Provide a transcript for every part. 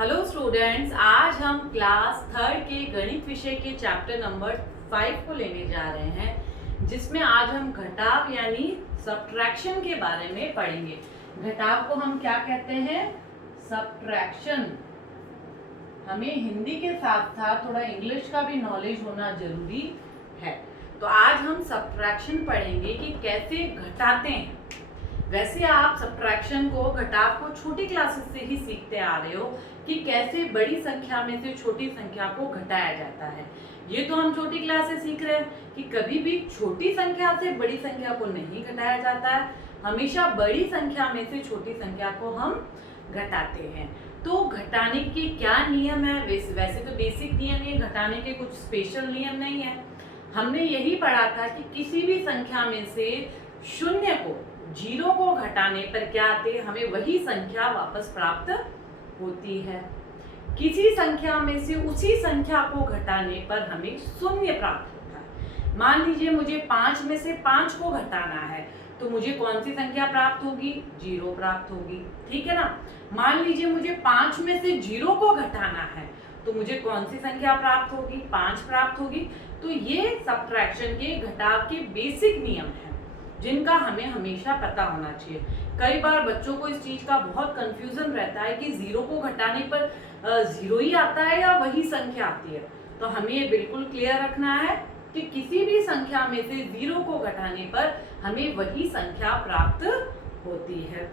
Hello students, आज हम class third के गणित विषय के चैप्टर नंबर 5 को लेने जा रहे हैं, जिसमें आज हम घटाव यानी सब्ट्रैक्शन के बारे में पढ़ेंगे। घटाव को हम क्या कहते हैं? सब्ट्रैक्शन। हमें हिंदी के साथ साथ थोड़ा इंग्लिश का भी नॉलेज होना जरूरी है। तो आज हम सब्ट्रैक्शन पढ़ेंगे कि कैसे घटाते हैं। वैसे आप सब्ट्रैक्शन को, घटाव को छोटी क्लासेस से ही सीखते आ रहे हो कि कैसे बड़ी संख्या में से छोटी संख्या को घटाया जाता है। ये तो हम छोटी क्लास से सीख रहे हैं कि कभी भी छोटी संख्या से बड़ी संख्या को नहीं घटाया जाता है, हमेशा बड़ी संख्या में से छोटी संख्या को हम घटाते हैं। तो घटाने के क्या नियम है? वैसे तो बेसिक नियम है, घटाने के कुछ स्पेशल नियम नहीं है। हमने यही पढ़ा था कि किसी भी संख्या में से शून्य को, जीरो को घटाने पर क्या आते हैं? हमें वही संख्या वापस प्राप्त होती है। किसी संख्या में से उसी संख्या को घटाने पर हमें शून्य प्राप्त होता है। मान लीजिए मुझे 5 में से 5 को घटाना है, तो मुझे कौन सी संख्या प्राप्त होगी? 0 प्राप्त होगी। ठीक है ना। मान लीजिए मुझे 5 में से 0 को घटाना है, तो मुझे कौन सी संख्या प्राप्त होगी? 5 प्राप्त होगी। तो ये सब्ट्रैक्शन के, घटाव के बेसिक नियम है, जिनका हमें हमेशा पता होना चाहिए। कई बार बच्चों को इस चीज का बहुत कंफ्यूजन रहता है कि 0 को घटाने पर 0 ही आता है या वही संख्या आती है। तो हमें ये बिल्कुल क्लियर रखना है कि किसी भी संख्या में से 0 को घटाने पर हमें वही संख्या प्राप्त होती है।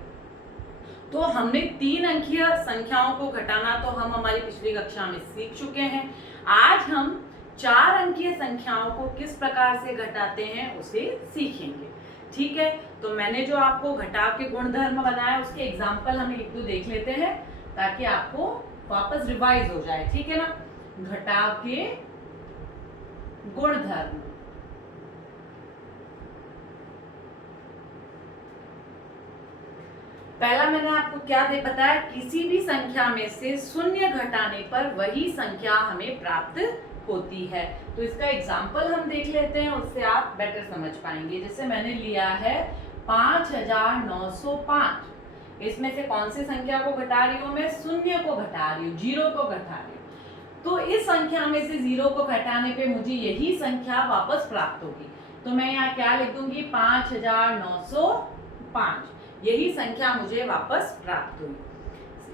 तो हमने 3 अंकीय संख्याओं को घटाना तो हम हमारी पिछली कक्षा में सीख चुके हैं। आज हम 4 अंकीय संख्याओं को किस प्रकार से घटाते हैं उसे सीखेंगे। ठीक है। तो मैंने जो आपको घटाव के गुणधर्म बनाया, उसके एग्जाम्पल हम एक दो देख लेते हैं ताकि आपको वापस रिवाइज हो जाए। ठीक है ना। घटाव के गुणधर्म। पहला मैंने आपको क्या बताया? किसी भी संख्या में से शून्य घटाने पर वही संख्या हमें प्राप्त होती है। तो इसका एग्जाम्पल हम देख लेते हैं, उससे आप बेटर समझ पाएंगे। जैसे मैंने लिया है 5905। इसमें से कौन सी संख्या को घटा रही हूँ? मैं शून्य को घटा रही हूँ, 0 को घटा रही हूँ। तो इस संख्या में से 0 को घटाने पे मुझे यही संख्या वापस प्राप्त होगी। तो मैं यहाँ क्या लिख दूंगी? 5905। यही संख्या मुझे वापस प्राप्त हुई।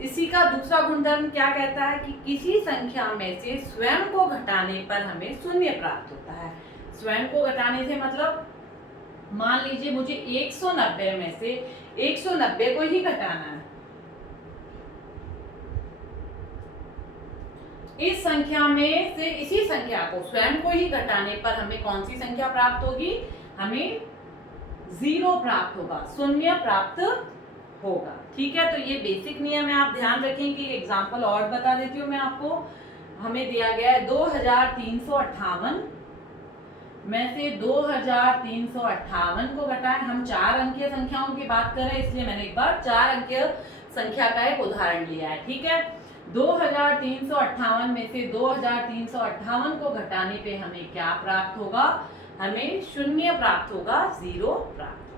इसी का दूसरा गुणधर्म क्या कहता है? कि किसी संख्या में से स्वयं को घटाने पर हमें शून्य प्राप्त होता है। स्वयं को घटाने से मतलब मान लीजिए मुझे 190 में से 190 को ही घटाना है। इस संख्या में से इसी संख्या को, स्वयं को ही घटाने पर हमें कौन सी संख्या प्राप्त होगी? हमें 0 प्राप्त होगा, शून्य प्राप्त होगा। ठीक है। तो ये बेसिक नियम है, आप ध्यान रखेंगे। एग्जांपल और बता देती हूँ मैं आपको। हमें दिया गया है 2358 में से 2358 को घटाएं। हम 4 अंकीय संख्याओं की बात कर रहे हैं, इसलिए मैंने एक बार 4 अंकीय संख्या का एक उदाहरण लिया है। ठीक है। 2358 में से 2358 को घटाने पे हमें क्या प्राप्त होगा? हमें शून्य प्राप्त होगा, 0 प्राप्त होगा।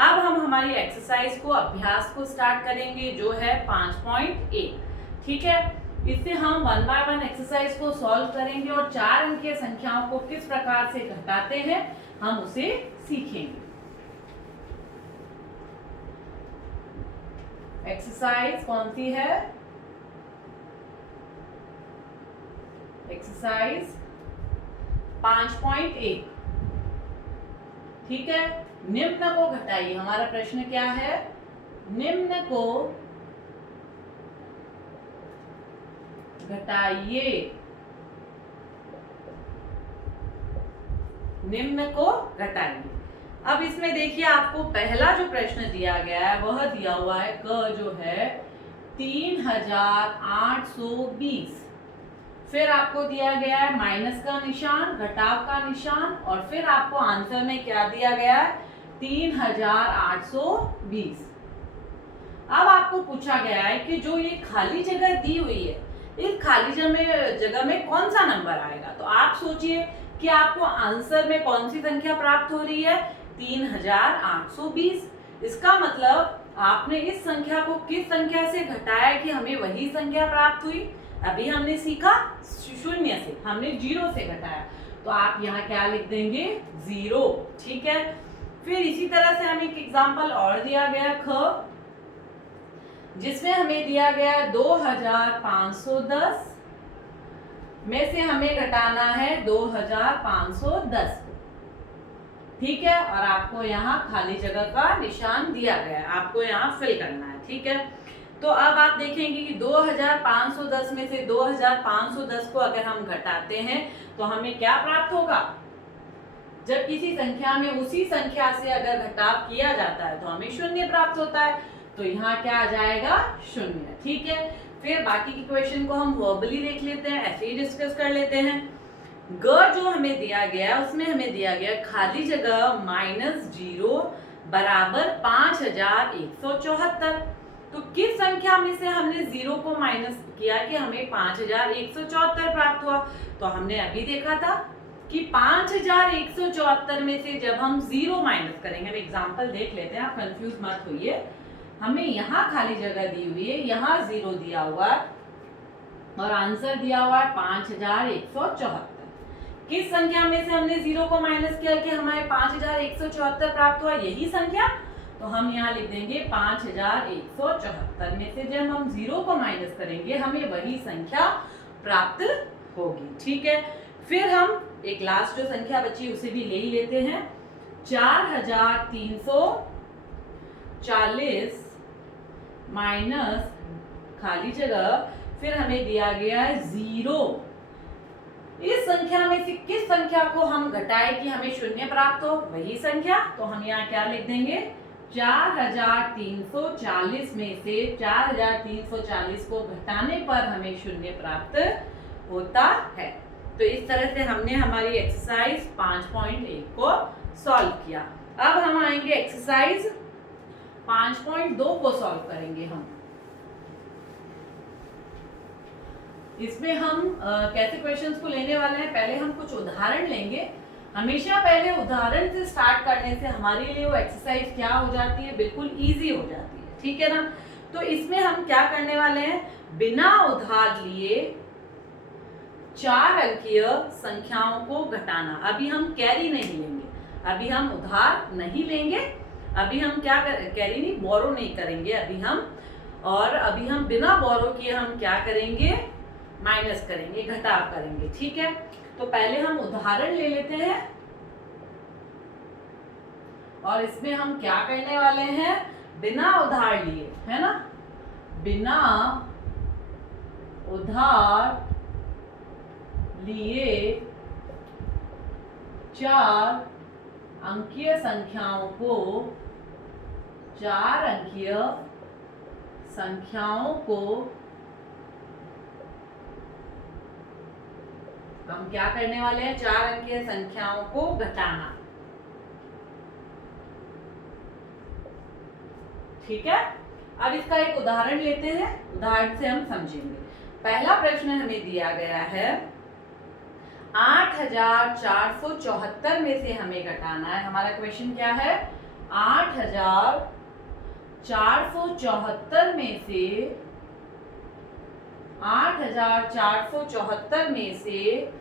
अब हम हमारी एक्सरसाइज को, अभ्यास को स्टार्ट करेंगे, जो है 5.1। ठीक है। इससे हम 1 बाय 1 एक्सरसाइज को सॉल्व करेंगे और 4 अंकीय संख्याओं को किस प्रकार से घटाते हैं हम उसे सीखेंगे। एक्सरसाइज कौन सी है? एक्सरसाइज 5.1। ठीक है। निम्न को घटाइए। हमारा प्रश्न क्या है? निम्न को घटाइए। निम्न को घटाइए। अब इसमें देखिए, आपको पहला जो प्रश्न दिया गया है वह दिया हुआ है क जो है 3820। फिर आपको दिया गया है माइनस का निशान, घटाव का निशान, और फिर आपको आंसर में क्या दिया गया है? 3820। अब आपको पूछा गया है कि जो ये खाली जगह दी हुई है, इस खाली जगह में कौन सा नंबर आएगा? तो आप सोचिए कि आपको आंसर में कौन सी संख्या प्राप्त हो रही है? 3820। इसका मतलब आपने इस संख्या को किस संख्या से घटाया कि हमें वही संख्या प्राप्त हुई? अभी हमने सीखा शून्य से, हमने 0 से घटाया, तो आप यहाँ क्या लिख देंगे? 0। ठीक है। फिर इसी तरह से हमें एक एग्जाम्पल और दिया गया ख, जिसमें हमें दिया गया 2510 में से हमें घटाना है 2510 को। ठीक है, और आपको यहाँ खाली जगह का निशान दिया गया है, आपको यहाँ फिल करना है। ठीक है, तो अब आप देखेंगे कि 2510 में से 2510 को अगर हम घटाते हैं तो हमें क्या प्राप्त होगा? जब किसी संख्या में उसी संख्या से अगर घटाव किया जाता है तो हमें शून्य प्राप्त होता है, तो यहाँ क्या आ जाएगा? शून्य। ठीक है, फिर बाकी की क्वेश्चन को हम वर्बली देख लेते हैं, ऐसे ही डिस्कस कर लेते हैं। ग जो हमें दिया गया उसमें हमें दिया गया खाली जगह -0 बराबर 5174। तो किस संख्या में से हमने 0 को माइनस किया कि हमें 5174 प्राप्त हुआ? तो हमने अभी देखा था कि 5174 में से जब हम 0 माइनस करेंगे, हम एग्जाम्पल देख लेते हैं, आप कंफ्यूज मत होइए। हमें यहाँ खाली जगह दी हुई है, यहाँ 0 दिया हुआ और आंसर दिया हुआ है 5174। किस संख्या में से हमने 0 को माइनस किया कि हमारे 5174 प्राप्त हुआ? यही संख्या, तो हम यहाँ लिख देंगे 5174 में से जब हम 0 को माइनस करेंगे हमें वही संख्या प्राप्त होगी। ठीक है, फिर हम एक लास्ट जो संख्या बची उसे भी ले ही लेते हैं। 4340 माइनस खाली जगह, फिर हमें दिया गया है 0। इस संख्या में से किस संख्या को हम घटाए कि हमें शून्य प्राप्त हो? वही संख्या, तो हम यहाँ क्या लिख देंगे? 4340 में से 4340 को घटाने पर हमें शून्य प्राप्त होता है। तो इस तरह से हमने हमारी एक्सरसाइज 5.1 को सॉल्व किया। अब हम आएंगे एक्सरसाइज 5.2 को सॉल्व करेंगे हम। इसमें हम कैसे क्वेश्चंस को लेने वाले हैं, पहले हम कुछ उदाहरण लेंगे। हमेशा पहले उदाहरण से स्टार्ट करने से हमारे लिए वो एक्सरसाइज क्या हो जाती है? बिल्कुल इजी हो जाती है। ठीक है ना? तो इसमें हम क्या करने वाले हैं? बिना उधार लिए 4 अंकीय संख्याओं को घटाना। अभी हम कैरी नहीं लेंगे, अभी हम उधार नहीं लेंगे, अभी हम क्या कैरी नहीं, बोरो नहीं करेंगे अभी हम, और अभी हम बिना बोरो किए हम क्या करेंगे? माइनस करेंगे, घटाव करेंगे। ठीक है, तो पहले हम उदाहरण ले लेते हैं और इसमें हम क्या करने वाले हैं? बिना उधार लिए, है ना, बिना उधार लिए 4 अंकीय संख्याओं को 4 अंकीय संख्याओं को हम क्या करने वाले हैं? 4 अंकीय संख्याओं को घटाना। ठीक है, अब इसका एक उदाहरण लेते हैं, उदाहरण से हम समझेंगे। पहला प्रश्न हमें दिया गया है 8474 में से हमें घटाना है। हमारा क्वेश्चन क्या है? 8474 में से 8474 में से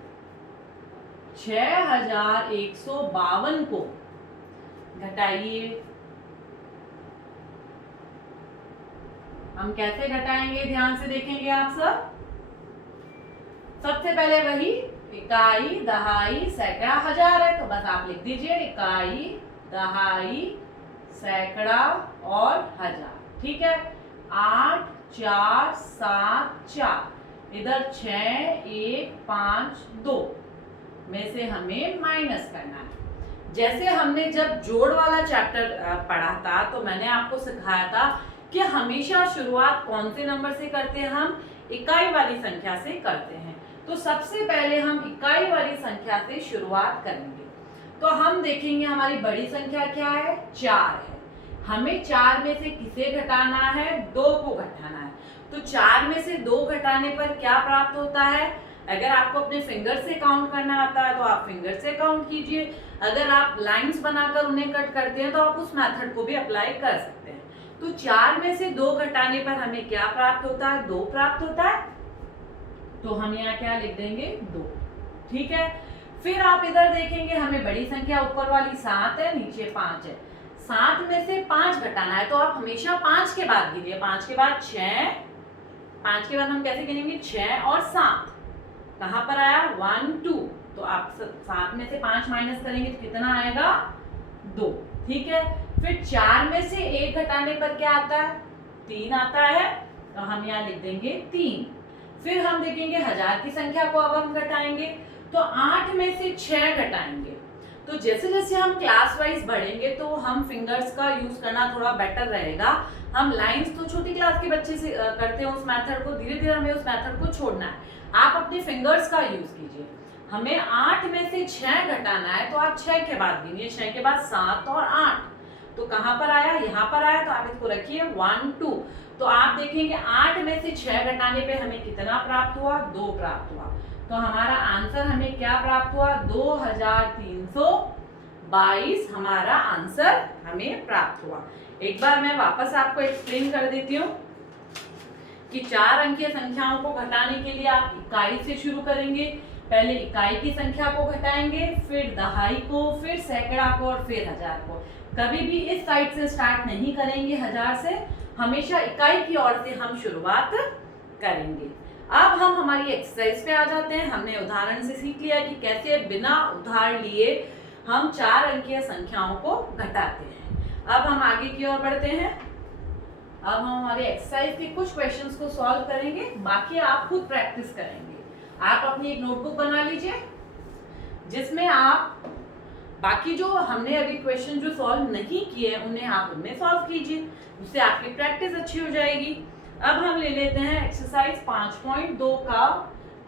6152 को घटाइए। हम कैसे घटाएंगे? ध्यान से देखेंगे आप सब। सबसे पहले वही इकाई, दहाई, सैकड़ा, हजार है, तो बस आप लिख दीजिए इकाई, दहाई, सैकड़ा और हजार। ठीक है, 8 4 7 4, इधर 6 1 5 2 में से हमें माइनस करना है। जैसे हमने जब जोड़ वाला चैप्टर पढ़ा था तो मैंने आपको सिखाया था कि हमेशा शुरुआत कौन से नंबर से करते हैं? हम इकाई वाली संख्या से करते हैं। तो सबसे पहले हम इकाई वाली संख्या से शुरुआत करेंगे। तो हम देखेंगे हमारी बड़ी संख्या क्या है? 4 है। हमें 4 में से किसे घटाना है? 2 को घटाना है। तो 4 में से 2 घटाने पर क्या प्राप्त होता है? अगर आपको अपने फिंगर से काउंट करना आता है तो आप फिंगर से काउंट कीजिए। अगर आप लाइंस बनाकर उन्हें कट करते हैं तो आप उस मेथड को भी अप्लाई कर सकते हैं। तो 4 में से 2 घटाने पर हमें क्या प्राप्त होता है? 2 प्राप्त होता है। तो हम यहाँ क्या लिख देंगे? 2। ठीक है। फिर आप इधर देखेंगे, हमें बड़ी संख्या ऊपर वाली 7 है, नीचे 5 है। 7 में से 5 घटाना है, तो आप हमेशा 5 के बाद गिनिए। 5 के बाद 6, 5 के बाद हम कैसे गिनेंगे? 6 और 7 कहाँ पर आया? 1 2। तो आप 7 में से 5 माइनस करेंगे तो कितना आएगा? 2। ठीक है। फिर 4 में से 1 घटाने पर क्या आता है? 3 आता है, तो हम यहाँ लिख देंगे 3। फिर हम देखेंगे हजार की संख्या को अब हम घटाएंगे, तो 8 में से 6 घटाएंगे। तो जैसे जैसे हम क्लास वाइज बढ़ेंगे तो हम फिंगर्स का यूज करना थोड़ा बेटर रहेगा। हम लाइंस तो छोटी क्लास के बच्चे से करते हैं उस मेथड को, धीरे धीरे हमें उस मेथड को छोड़ना है। आप अपने फिंगर्स का यूज कीजिए। हमें 8 में से 6 घटाना है, तो आप 6 के बाद गिनिए। 6 के बाद 7 और 8, तो कहाँ पर आया? यहाँ पर आया, तो आप इसको रखिए 1 2। तो आप देखेंगे 8 में से 6 घटाने पे हमें कितना प्राप्त हुआ? 2 प्राप्त हुआ। तो हमारा आंसर हमें क्या प्राप्त हुआ? 2322 हमारा आंसर हमें प्राप्त हुआ। एक बार मैं वापस आपको एक्सप्लेन कर देती हूँ कि 4 अंकीय संख्याओं को घटाने के लिए आप इकाई से शुरू करेंगे। पहले इकाई की संख्या को घटाएंगे, फिर दहाई को, फिर सैकड़ा को और फिर हजार को। कभी भी इस साइड से स्टार्ट नहीं करेंगे हजार से, हमेशा इकाई की ओर से हम शुरुआत करेंगे। अब हम हमारी एक्सरसाइज पे आ जाते हैं। हमने उदाहरण से सीख लिया कि कैसे बिना उधार लिए हम 4 अंकीय संख्याओं को घटाते हैं। अब हम आगे की ओर बढ़ते हैं। अब हम हमारे एक्सरसाइज के कुछ क्वेश्चंस को सॉल्व करेंगे, बाकी आप खुद प्रैक्टिस करेंगे। आप अपनी एक नोटबुक बना लीजिए जिसमें आप बाकी जो हमने अभी क्वेश्चन जो सॉल्व नहीं किए उन्हें आप उनमें सॉल्व कीजिए, उससे आपकी प्रैक्टिस अच्छी हो जाएगी। अब हम ले लेते हैं एक्सरसाइज 5.2 का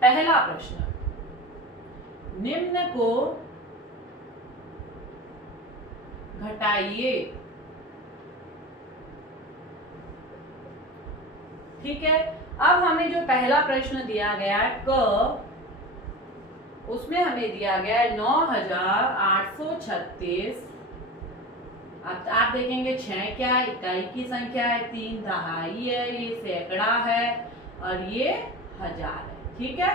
पहला प्रश्न। निम्न को घटाइए। ठीक है। अब हमें जो पहला प्रश्न दिया गया है क, उसमें हमें दिया गया है 9836। अब आप देखेंगे 6 क्या है? इकाई की संख्या है, 3 दहाई है, ये सैकड़ा है और ये हजार है। ठीक है।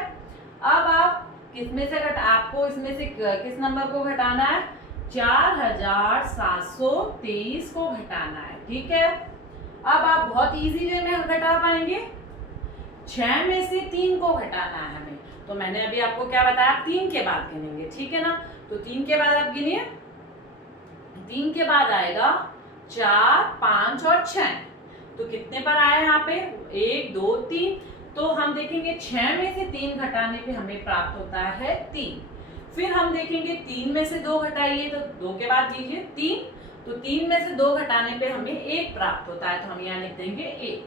अब आप किसमें से आपको इसमें से किस नंबर को घटाना है? 4723 को घटाना है। ठीक है। अब आप बहुत इजी वे में घटा पाएंगे। 6 में से 3 को घटाना है हमें, तो मैंने अभी आपको क्या बताया? 3 के बाद गिनेंगे। ठीक है ना? तो 3 के बाद आप गिनिए। 3 के बाद आएगा 4 5 और 6, तो कितने पर आए यहाँ पे? 1 2 3। तो हम देखेंगे 6 में से 3 घटाने पे हमें प्राप्त होता है 3। फिर हम देखेंगे 3 में से 2 घटाइए, तो 2 के बाद कीजिए 3, तो 3 में से 2 घटाने पे हमें 1 प्राप्त होता है, तो हम यहाँ लिख देंगे 1।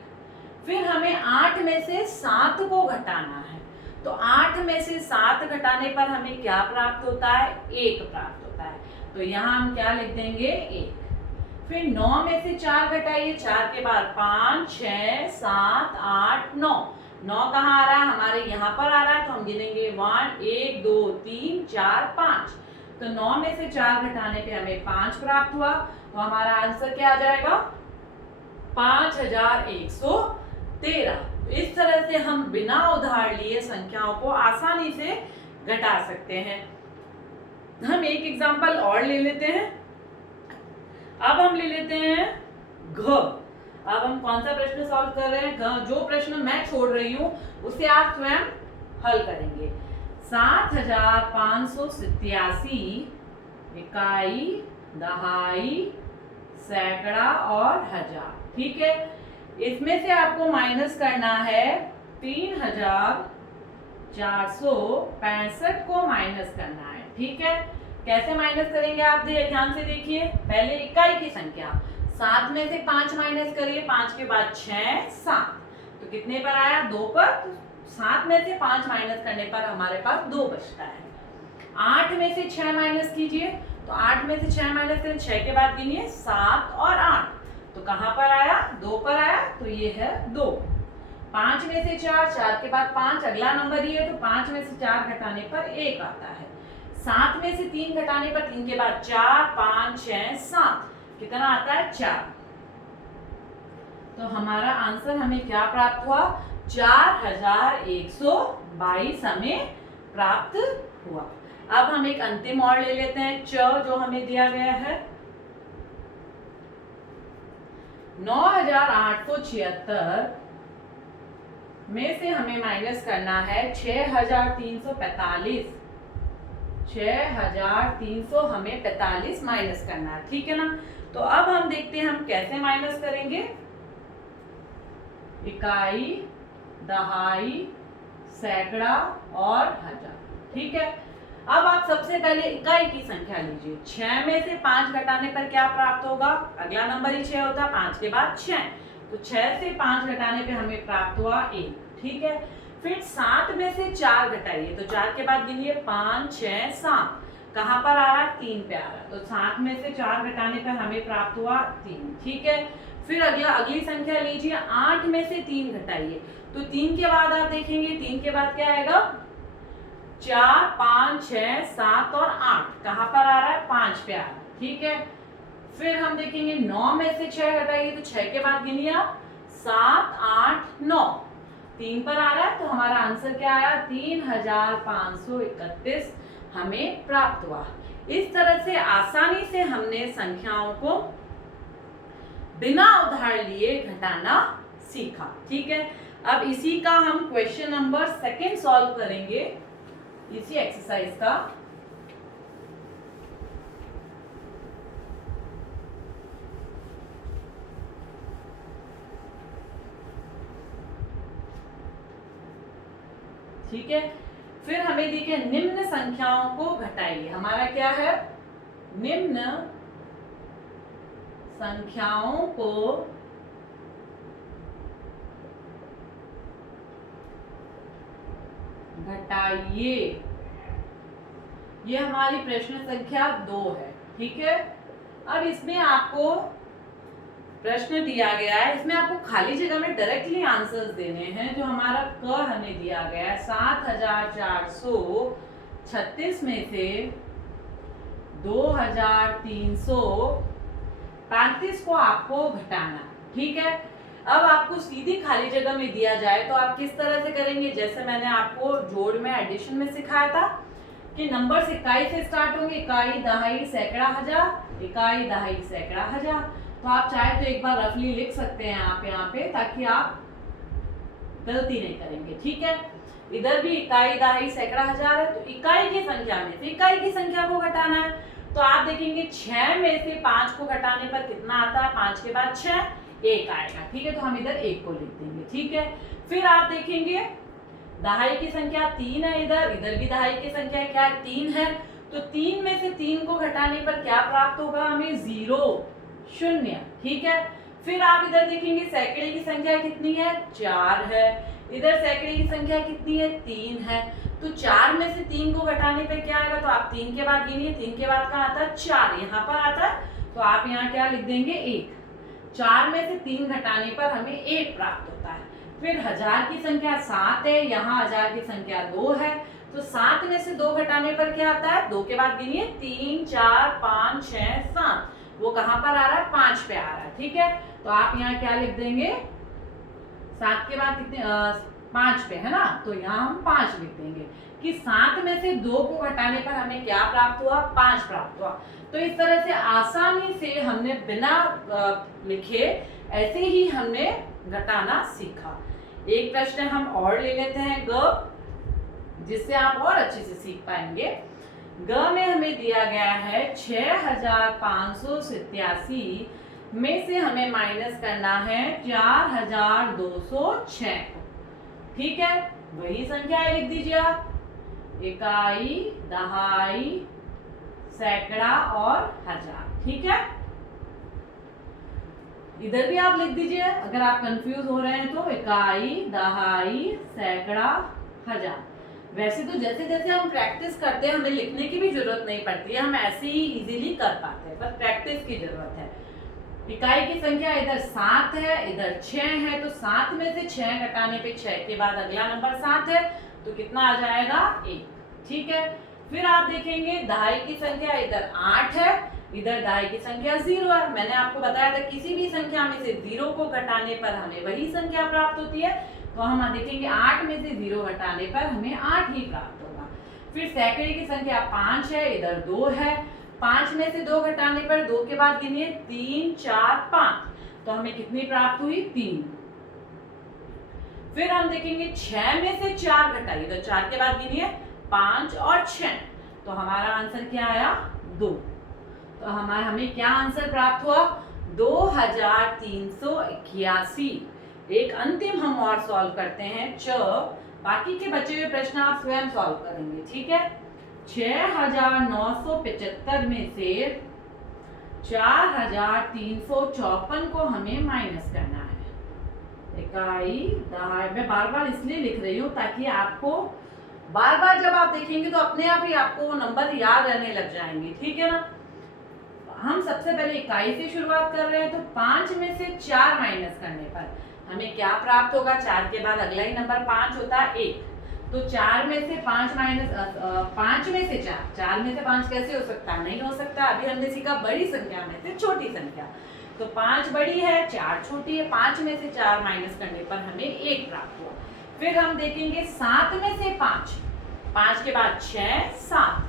फिर हमें 8 में से 7 को घटाना है, तो 8 में से 7 घटाने पर हमें क्या प्राप्त होता है? 1 प्राप्त होता है, तो यहाँ हम क्या लिख देंगे? 1। फिर 9 में से 4 घटाइए, 4 के बाद 5 6 7 8 9। 9 कहाँ आ रहा है? हमारे यहाँ पर आ रहा है, तो हम गिनेंगे 1 2 3 4 5। तो 9 में से 4 घटाने पे हमें 5 प्राप्त हुआ, तो हमारा आंसर क्या आ जाएगा? 5113। इस तरह से हम बिना उधार लिए संख्याओं को आसानी से घटा सकते हैं। हम एक एग्जांपल और ले लेते हैं। अब हम ले लेते हैं घ। अब हम कौन सा प्रश्न सॉल्व कर रहे हैं? घ। जो प्रश्न मैं छोड़ रही हूं उसे आप स्वयं हल करेंगे। 7587 इकाई, दहाई, सैकड़ा और हजार। ठीक है। इसमें से आपको माइनस करना है 3465 को माइनस करना है। ठीक है। कैसे माइनस करेंगे आप ध्यान से देखिए। पहले इकाई की संख्या 7 में से 5 माइनस करिए, 5 के बाद 6 7, तो कितने पर आया? 2 पर। तो 7 में से 5 माइनस करने पर हमारे पास 2 बचता है। 8 में से 6 माइनस कीजिए, तो 8 में से 6 माइनस करें, 6 के बाद गिनिए 7 और 8, तो कहां पर आया? 2 पर आया, तो ये है 2। 5 में से 4, 4 के बाद 5, अगला नंबर ही है, तो 5 में से 4 घटाने पर 1 आता है। 7 में से 3 घटाने पर 3 के बाद 4 5 6 7, कितना आता है? 4। तो हमारा आंसर हमें क्या प्राप्त हुआ, 4122 हमें प्राप्त हुआ। अब हम एक अंतिम और ले लेते हैं, च जो हमें दिया गया है 9876 में से हमें माइनस करना है 6345। 6300 हमें 45 माइनस करना है, ठीक है ना। तो अब हम देखते हैं हम कैसे माइनस करेंगे। इकाई, दहाई, सैकड़ा और हजार, ठीक है। अब आप सबसे पहले इकाई की संख्या लीजिए। 6 में से 5 घटाने पर क्या प्राप्त होगा, अगला नंबर ही 6 होता है, 5 के बाद 6, तो 6 से 5 घटाने पे हमें प्राप्त हुआ 1, ठीक है। फिर 7 में से 4 घटाइए, तो 4 के बाद गिनिए 5 6 7, कहाँ पर आ रहा है, 3 पे आ रहा है, तो 7 में से 4 घटाने पर हमें प्राप्त हुआ 3, ठीक है। फिर अगली संख्या लीजिए, 8 में से 3 घटाइए, तो 3 के बाद आप देखेंगे 3 के बाद क्या आएगा, 4 5 6 7 और 8, कहाँ पर आ रहा है, 5 पे आ रहा है, ठीक है। फिर हम देखेंगे 9 में से 6 घटाइए, तो 6 के बाद गिनिए आप 7 8 9, 3 पर आ रहा है, तो हमारा आंसर क्या आया, 3531 हमें प्राप्त हुआ। इस तरह से आसानी से हमने संख्याओं को बिना उधार लिए घटाना सीखा, ठीक है। अब इसी का हम क्वेश्चन नंबर 2 सॉल्व करेंगे, इसी एक्सरसाइज का। ठीक है, फिर हमें देखिए निम्न संख्याओं को घटाइए। हमारा क्या है, निम्न संख्याओं को घटाइए। ये हमारी प्रश्न संख्या 2 है, ठीक है। अब इसमें आपको प्रश्न दिया गया है, इसमें आपको खाली जगह में डायरेक्टली आंसर्स देने हैं। जो हमारा क हमें दिया गया है 7436 में से 2335 को आपको घटाना, ठीक है। अब आपको सीधी खाली जगह में दिया जाए तो आप किस तरह से करेंगे, जैसे मैंने आपको जोड़ में एडिशन में सिखाया था कि नंबर इकाई से स्टार्ट होंगे, इकाई दहाई सैकड़ा हजार, इकाई दहाई सैकड़ा हजार। तो आप चाहे तो एक बार रफली लिख सकते हैं आप यहाँ पे, ताकि आप गलती नहीं करेंगे, ठीक है। इधर भी इकाई दहाई सैकड़ा हजार है, तो इकाई की संख्या में से इकाई की संख्या को घटाना है। तो आप देखेंगे 6 में से 5 को घटाने पर कितना आता है, 5 के बाद 6 1 आएगा, ठीक है। तो हम इधर 1 को लिख देंगे, ठीक है। फिर आप देखेंगे दहाई की संख्या 3 है, इधर भी दहाई की संख्या क्या है, 3 है। तो 3 में से 3 को घटाने पर क्या प्राप्त होगा हमें, 0 0, ठीक है। फिर आप इधर देखेंगे सैकड़े की संख्या कितनी है, 4 है। इधर सैकड़े की संख्या कितनी है, 3 है। तो 4 में से 3 को घटाने पे क्या आएगा, तो आप 3 के बाद गिनिए, 3 के बाद कहाँ आता है, 4 यहाँ पर आता है। तो आप यहाँ क्या लिख देंगे, 1। 4 में से 3 घटाने पर हमें 1 प्राप्त होता है। फिर हजार की संख्या 7 है, यहाँ हजार की संख्या 2 है। तो 7 में से 2 घटाने पर क्या आता है, 2 के बाद गिनिए, 3 4 5 6 7, वो कहाँ पर आ रहा है, 5 पे आ रहा है, ठीक है। तो आप यहाँ क्या लिख देंगे, 7 के बाद कितने 5 पे है ना, तो यहाँ हम 5 लिख देंगे कि 7 में से 2 को घटाने पर हमें क्या प्राप्त हुआ, 5 प्राप्त हुआ। तो इस तरह से आसानी से हमने बिना लिखे ऐसे ही हमने घटाना सीखा। एक प्रश्न हम और ले लेते हैं ग, जिससे आप और अच्छे से सीख पाएंगे। ग में हमें दिया गया है 6587 में से हमें माइनस करना है 4206 को, ठीक है। वही संख्या लिख दीजिए आप, इकाई दहाई सैकड़ा और हजार, ठीक है। इधर भी आप लिख दीजिए, अगर आप कंफ्यूज हो रहे हैं तो इकाई दहाई सैकड़ा हजार। वैसे तो जैसे जैसे हम प्रैक्टिस करते हैं हमें लिखने की भी जरूरत नहीं पड़ती है, हम ऐसे ही इजीली कर पाते हैं, बस प्रैक्टिस की जरूरत है। इकाई की संख्या इधर 7 है, इधर 6 है, तो 7 में से 6 घटाने पे 6 के बाद अगला नंबर 7 है, तो कितना आ जाएगा, 1, ठीक है। फिर आप देखेंगे दहाई की संख्या इधर 8 है, इधर दाएं की संख्या 0 है। मैंने आपको बताया था किसी भी संख्या में से 0 को घटाने पर हमें वही संख्या प्राप्त होती है, तो हम देखेंगे 8 में से 0 घटाने पर हमें 8 ही प्राप्त होगा। फिर सैकड़े की संख्या 5 है, इधर 2 है, 5 में से 2 घटाने पर 2 के बाद गिनिए 3 4 5, तो हमें कितनी प्राप्त हुई 3। फिर हम देखेंगे 6 में से 4 घटाइए, तो 4 के बाद गिनिए 5 और 6, तो हमारा आंसर क्या आया 2। तो हमें क्या आंसर प्राप्त हुआ 2381। एक अंतिम हम और सॉल्व करते हैं बाकी के बचे हुए प्रश्न आप स्वयं सॉल्व करेंगे, ठीक है। 6975 में से 4354 को हमें माइनस करना है। इकाई दहाई, मैं बार बार इसलिए लिख रही हूँ ताकि आपको बार बार जब आप देखेंगे तो अपने आप ही आपको वो नंबर याद रहने लग जाएंगे, ठीक है ना। हम सबसे पहले इकाई से शुरुआत कर रहे हैं, तो 5 में से 4 माइनस करने पर हमें क्या प्राप्त होगा। 4 के बाद अगला ही नंबर 5 होता है 1, तो 4 में से 5 माइनस 5 में से 4 में से 5 कैसे हो सकता है, नहीं हो सकता। अभी हमने सीखा बड़ी संख्या में से छोटी संख्या, तो 5 बड़ी है 4 छोटी है, 5 में से 4 माइनस करने पर हमें 1 प्राप्त हुआ। फिर हम देखेंगे 7 में से 5 के बाद 6 7,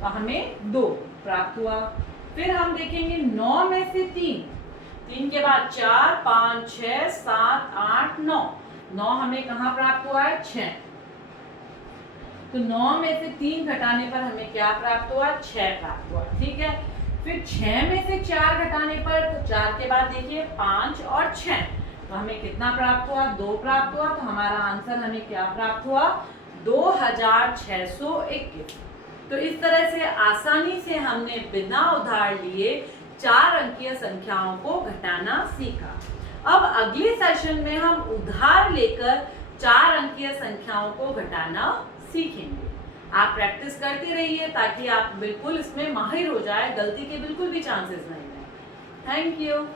तो हमें 2 प्राप्त हुआ। फिर हम देखेंगे 9 में से 3 के बाद 4 5 6 7 8 9 हमें कहाँ प्राप्त हुआ है 6, तो 9 में से 3 घटाने पर हमें क्या प्राप्त हुआ 6 प्राप्त हुआ, ठीक है। फिर 6 में से 4 घटाने पर, तो 4 के बाद देखिए 5 और 6, तो हमें कितना प्राप्त हुआ 2 प्राप्त हुआ। तो हमारा आंसर हमें क्या प्राप्त हुआ 2621। तो इस तरह से आसानी से हमने बिना उधार लिए 4 अंकीय संख्याओं को घटाना सीखा। अब अगले सेशन में हम उधार लेकर 4 अंकीय संख्याओं को घटाना सीखेंगे। आप प्रैक्टिस करते रहिए ताकि आप बिल्कुल इसमें माहिर हो जाए, गलती के बिल्कुल भी चांसेस नहीं है। Thank you.